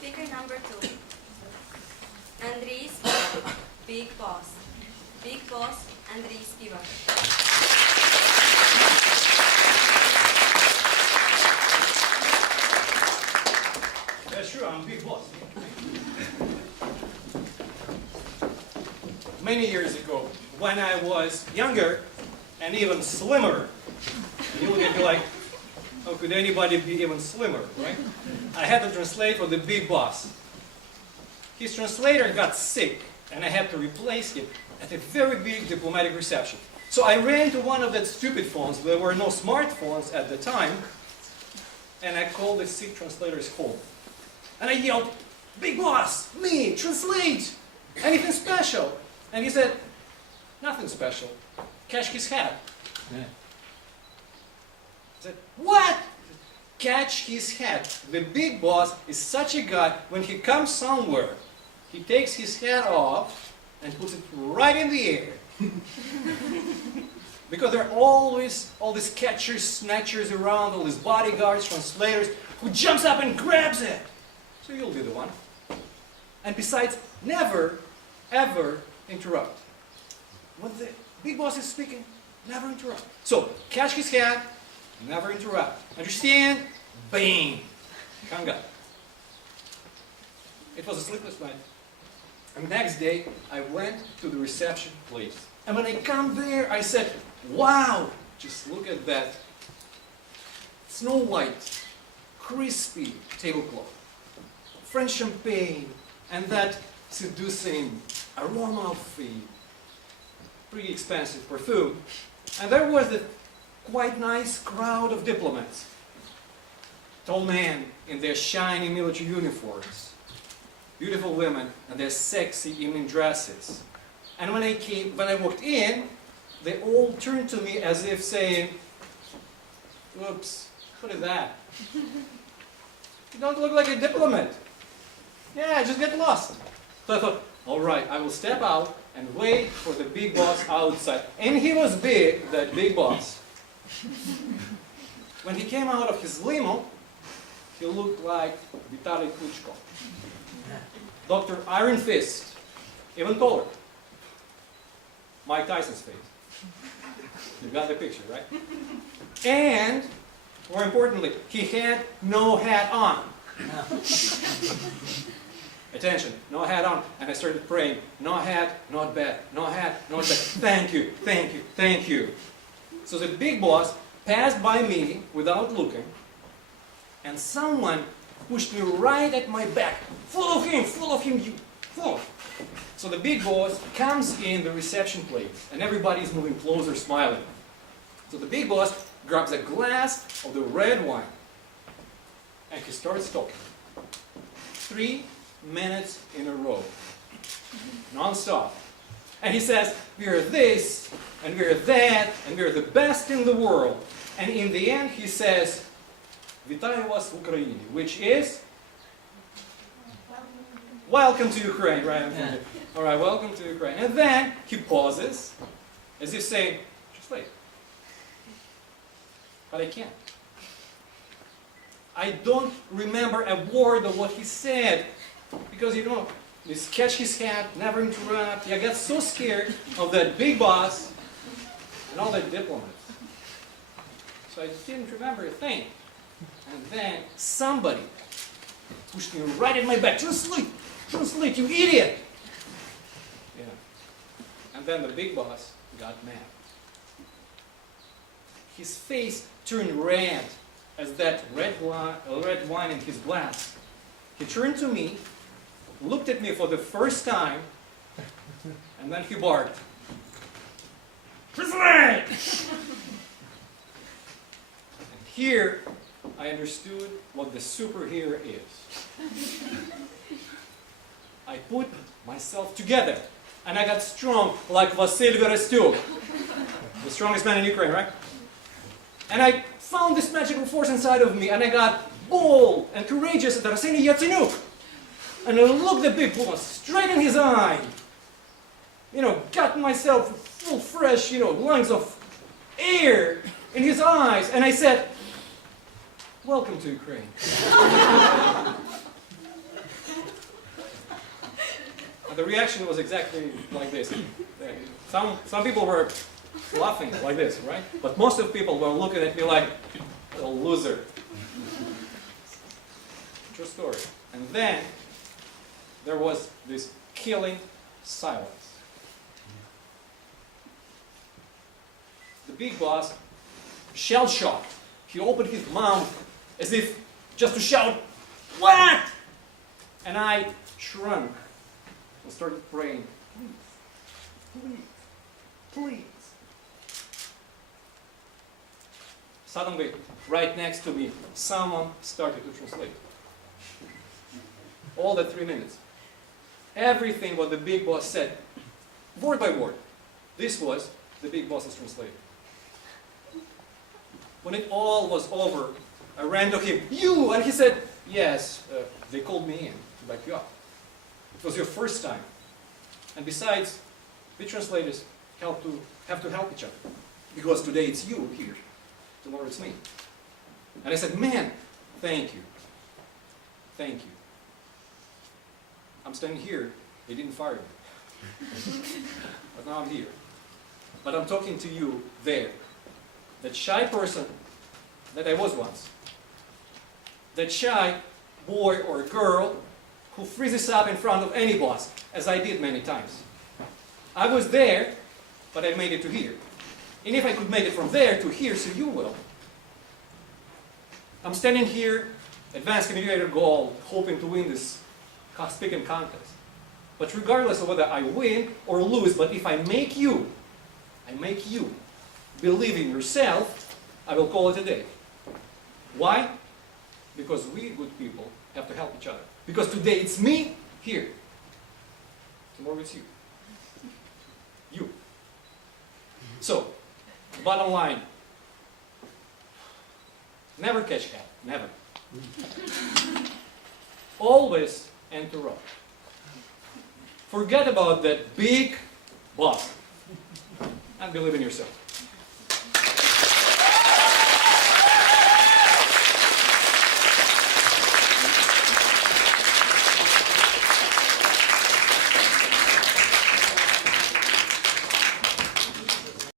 Speaker number 2. Andriy Spivak, Big Boss. Big Boss, Andriy Spivak. Yeah, sure, I'm Big Boss. Many years ago, when I was younger and even slimmer, you would be like, how could anybody be even slimmer, right? I had to translate for the Big Boss. His translator got sick, and I had to replace him at a very big diplomatic reception. So I ran to one of the stupid phones. There were no smartphones at the time, and I called the sick translator's home. And I yelled, "Big Boss, me, translate! Anything special?" And he said, "Nothing special. Catch his hat." I said, "What?" Catch his hat. The Big Boss is such a guy, when he comes somewhere, he takes his hat off and puts it right in the air. Because there are always all these catchers, snatchers around, all these bodyguards, translators, who jumps up and grabs it. So you'll be the one. And besides, never, ever interrupt. When the Big Boss is speaking, never interrupt. So, catch his hat, never interrupt. Understand? Bang! Hung up. It was a sleepless night. And the next day, I went to the reception place. And when I come there, I said, "Wow! Just look at that Snow White, crispy tablecloth, French champagne, and that seducing aroma of the pretty expensive perfume." And there was a quite nice crowd of diplomats. Tall men in their shiny military uniforms, beautiful women in their sexy evening dresses. And when I walked in, they all turned to me as if saying, "Oops, what is that? You don't look like a diplomat. Yeah, just get lost." So I thought, all right, I will step out and wait for the Big Boss outside. And he was big, that Big Boss. When he came out of his limo, he looked like Vitaly Klitschko. Dr. Iron Fist, even taller. Mike Tyson's face. You got the picture, right? And, more importantly, he had no hat on. Attention, no hat on. And I started praying, no hat, not bad. No hat, not bad. Thank you, thank you, thank you. So the Big Boss passed by me without looking, and someone pushed me right at my back. Full of him, you fool. So the Big Boss comes in the reception place, and everybody's moving closer, smiling. So the Big Boss grabs a glass of the red wine, and he starts talking. 3 minutes in a row, non-stop. And he says, "We're this, and we're that, and we're the best in the world." And in the end, he says, "Вітаю вас в Україні," which is, "Welcome to Ukraine," right? Yeah. All right, welcome to Ukraine. And then he pauses, as if saying, "Just wait." But I can't. I don't remember a word of what he said, because just catch his hat, never interrupt. I got so scared of that Big Boss and all the diplomats. So I didn't remember a thing. And then somebody pushed me right in my back. Translate, you idiot! Yeah. And then the Big Boss got mad. His face turned red as that red wine in his glass. He turned to me, looked at me for the first time, and then he barked. "Translate!" And here, I understood what the superhero is. I put myself together, and I got strong like Vasil Verestyuk, the strongest man in Ukraine, right? And I found this magical force inside of me, and I got bold and courageous as Arsenij Yatsenyuk. And I looked the Big Boss straight in his eye. Got myself full fresh, lungs of air in his eyes, and I said, "Welcome to Ukraine." the reaction was exactly like this. Some people were laughing like this, right? But most of the people were looking at me like, a loser. True story. And then there was this killing silence. The big boss, shell-shocked, he opened his mouth as if just to shout, "What?" And I shrunk and started praying, "Please, please, please." Suddenly, right next to me, someone started to translate. All the 3 minutes. Everything what the big boss said, word by word, this was the big boss's translator. When it all was over, I ran to him, "You!" And he said, "Yes, they called me in to back you up. It was your first time. And besides, we translators have to help each other. Because today it's you here, tomorrow it's me." And I said, "Man, thank you. Thank you. I'm standing here, they didn't fire me. But now I'm here. But I'm talking to you there. That shy person that I was once. That shy boy or girl who freezes up in front of any boss, as I did many times. I was there, but I made it to here. And if I could make it from there to here, so you will. I'm standing here, advanced communicator gold, hoping to win this speaking contest. But regardless of whether I win or lose, but if I make you believe in yourself, I will call it a day. Why? Because we good people have to help each other. Because today it's me here. Tomorrow it's you. You. So, bottom line, never catch hell. Never. Always interrupt. Forget about that big boss and believe in yourself.